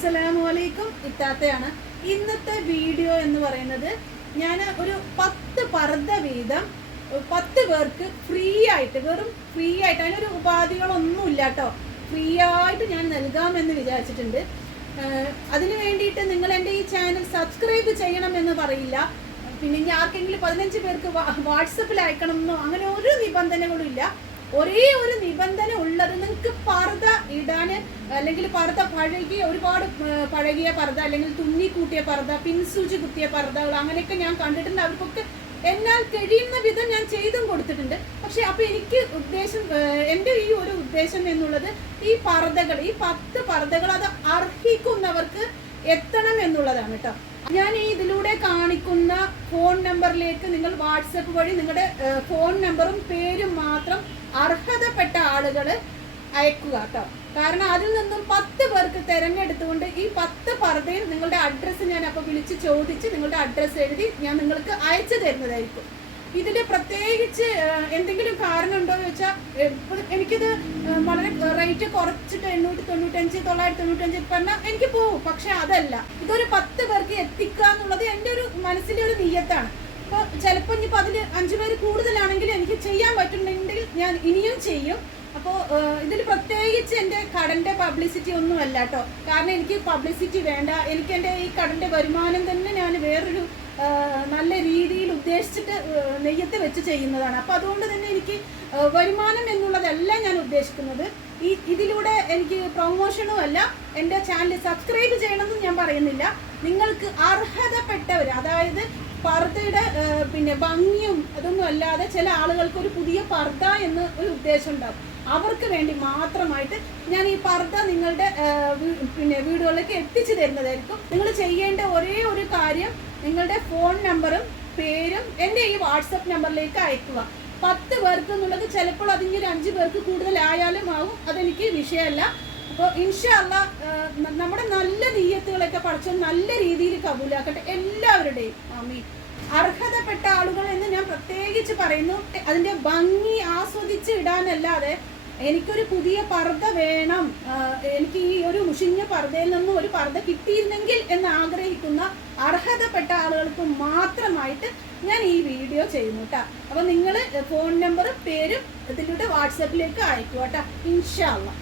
അസ്സലാമലൈക്കും ഇത്താത്തയാണ്. ഇന്നത്തെ വീഡിയോ എന്ന് പറയുന്നത് ഞാൻ ഒരു 10 പർദ്ദ വീതം 10 പേർക്ക് ഫ്രീ ആയിട്ട്, വെറും ഫ്രീ ആയിട്ട്, അതിനൊരു ഉപാധികളൊന്നുമില്ല കേട്ടോ, ഫ്രീ ആയിട്ട് ഞാൻ നൽകാമെന്ന് വിചാരിച്ചിട്ടുണ്ട്. അതിന് വേണ്ടിയിട്ട് നിങ്ങൾ എൻ്റെ ഈ ചാനൽ സബ്സ്ക്രൈബ് ചെയ്യണമെന്ന് പറയില്ല. പിന്നെ ഇനി ആർക്കെങ്കിലും 15 പേർക്ക് വാട്സപ്പിൽ അയക്കണമെന്നോ അങ്ങനെ ഒരു നിബന്ധനകളും ഇല്ല. ഒരേ ഒരു നിബന്ധന ഉള്ളത്, നിങ്ങൾക്ക് പർദ്ദ ഇടാൻ അല്ലെങ്കിൽ പർദ്ദ ഒരുപാട് പഴകിയ പർദ്ദ അല്ലെങ്കിൽ തുന്നി കൂട്ടിയ പർദ്ദ, പിൻസൂചി കുത്തിയ പർദ്ദകൾ അങ്ങനെയൊക്കെ ഞാൻ കണ്ടിട്ടുണ്ട്. അവർക്കൊക്കെ എന്നാൽ കഴിയുന്ന വിധം ഞാൻ ചെയ്തും കൊടുത്തിട്ടുണ്ട്. പക്ഷെ അപ്പൊ എനിക്ക് എൻ്റെ ഈ ഒരു ഉദ്ദേശം എന്നുള്ളത് ഈ പർദ്ദകൾ, ഈ 10 പർദ്ദകൾ അത് അർഹിക്കുന്നവർക്ക് എത്തണം എന്നുള്ളതാണ് കേട്ടോ. ഞാൻ ഈ ഇതിലൂടെ കാണിക്കുന്ന ഫോൺ നമ്പറിലേക്ക് നിങ്ങൾ വാട്സപ്പ് വഴി നിങ്ങളുടെ ഫോൺ നമ്പറും പേരും മാത്രം അർഹതപ്പെട്ട ആളുകൾ അയക്കുക കേട്ടോ. കാരണം അതിൽ നിന്നും 10 പേർക്ക് തിരഞ്ഞെടുത്തുകൊണ്ട് ഈ 10 പർദ്ദയും നിങ്ങളുടെ അഡ്രസ്സ് ഞാൻ അപ്പോൾ വിളിച്ച് ചോദിച്ച് നിങ്ങളുടെ അഡ്രസ്സ് എഴുതി ഞാൻ നിങ്ങൾക്ക് അയച്ചു തരുന്നതായിരിക്കും. ഇതിൽ പ്രത്യേകിച്ച് എന്തെങ്കിലും കാരണം ഉണ്ടോ എന്ന് വെച്ചാൽ എനിക്കിത് വളരെ റേറ്റ് കുറച്ചിട്ട് 895 995 പറഞ്ഞാൽ എനിക്ക് പോകും. പക്ഷെ അതല്ല, ഇതൊരു 10 പേർക്ക് എത്തിക്കുക എന്നുള്ളത് എൻ്റെ ഒരു മനസ്സിലെ ഒരു നിയ്യത്താണ്. അപ്പോൾ ചിലപ്പോൾ ഇനിയിപ്പോൾ അതിൽ 5 പേര് കൂടുതലാണെങ്കിൽ എനിക്ക് ചെയ്യാൻ പറ്റുന്നുണ്ടെങ്കിൽ ഞാൻ ഇനിയും ചെയ്യും. അപ്പോൾ ഇതിൽ പ്രത്യേകിച്ച് എൻ്റെ കടൻ്റെ പബ്ലിസിറ്റി ഒന്നുമല്ല കേട്ടോ. കാരണം എനിക്ക് പബ്ലിസിറ്റി വേണ്ട. എനിക്ക് എൻ്റെ ഈ കടൻ്റെ വരുമാനം തന്നെ ഞാൻ വേറൊരു നല്ല രീതിയിൽ ഉദ്ദേശിച്ചിട്ട് നെയ്യത്ത് വെച്ച് ചെയ്യുന്നതാണ്. അപ്പോൾ അതുകൊണ്ട് തന്നെ എനിക്ക് വരുമാനം എന്നുള്ളതല്ല ഞാൻ ഉദ്ദേശിക്കുന്നത്. ഇതിലൂടെ എനിക്ക് പ്രൊമോഷനും അല്ല. എൻ്റെ ചാനൽ സബ്സ്ക്രൈബ് ചെയ്യണമെന്ന് ഞാൻ പറയുന്നില്ല. നിങ്ങൾക്ക് അർഹതപ്പെട്ടവർ, അതായത് പർദ്ദയുടെ പിന്നെ ഭംഗിയും അതൊന്നും അല്ലാതെ ചില ആളുകൾക്ക് ഒരു പുതിയ പർദ്ദ എന്ന് ഒരു ഉദ്ദേശം ഉണ്ടാകും. അവർക്ക് വേണ്ടി മാത്രമായിട്ട് ഞാൻ ഈ പർദ്ദ നിങ്ങളുടെ പിന്നെ വീടുകളിലേക്ക് എത്തിച്ചു തരുന്നതായിരിക്കും. നിങ്ങൾ ചെയ്യേണ്ട ഒരേ ഒരു കാര്യം, നിങ്ങളുടെ ഫോൺ നമ്പറും പേരും എൻ്റെ ഈ വാട്സപ്പ് നമ്പറിലേക്ക് അയക്കുക. 10 പേർക്ക് എന്നുള്ളത് ചിലപ്പോൾ അതിന് 5 പേർക്ക് കൂടുതലായാലും ആവും, അതെനിക്ക് വിഷയമല്ല. അപ്പോൾ ഇൻഷാ അല്ലാഹ് നമ്മുടെ നല്ല നിയ്യത്തുകളൊക്കെ പഠിച്ച നല്ല രീതിയിൽ കബൂലാക്കട്ടെ എല്ലാവരുടെയും. ആമീൻ. അർഹതപ്പെട്ട ആളുകൾ എന്ന് ഞാൻ പ്രത്യേകിച്ച് പറയുന്നു. അതിൻ്റെ ഭംഗി ആസ്വദിച്ച് ഇടാനല്ലാതെ എനിക്കൊരു പുതിയ പർദ്ദ വേണം, എനിക്ക് ഈ ഒരു മുഷിഞ്ഞ പർദ്ദയിൽ നിന്നും ഒരു പർദ്ദ കിട്ടിയിരുന്നെങ്കിൽ എന്ന് ആഗ്രഹിക്കുന്ന അർഹതപ്പെട്ട ആളുകൾക്ക് മാത്രമായിട്ട് ഞാൻ ഈ വീഡിയോ ചെയ്യുന്നു കേട്ടോ. അപ്പോൾ നിങ്ങൾ ഫോൺ നമ്പറും പേരും ഇതിലൂടെ വാട്സപ്പിലേക്ക് അയക്കുക കേട്ടോ, ഇൻഷാ അല്ലാഹ്.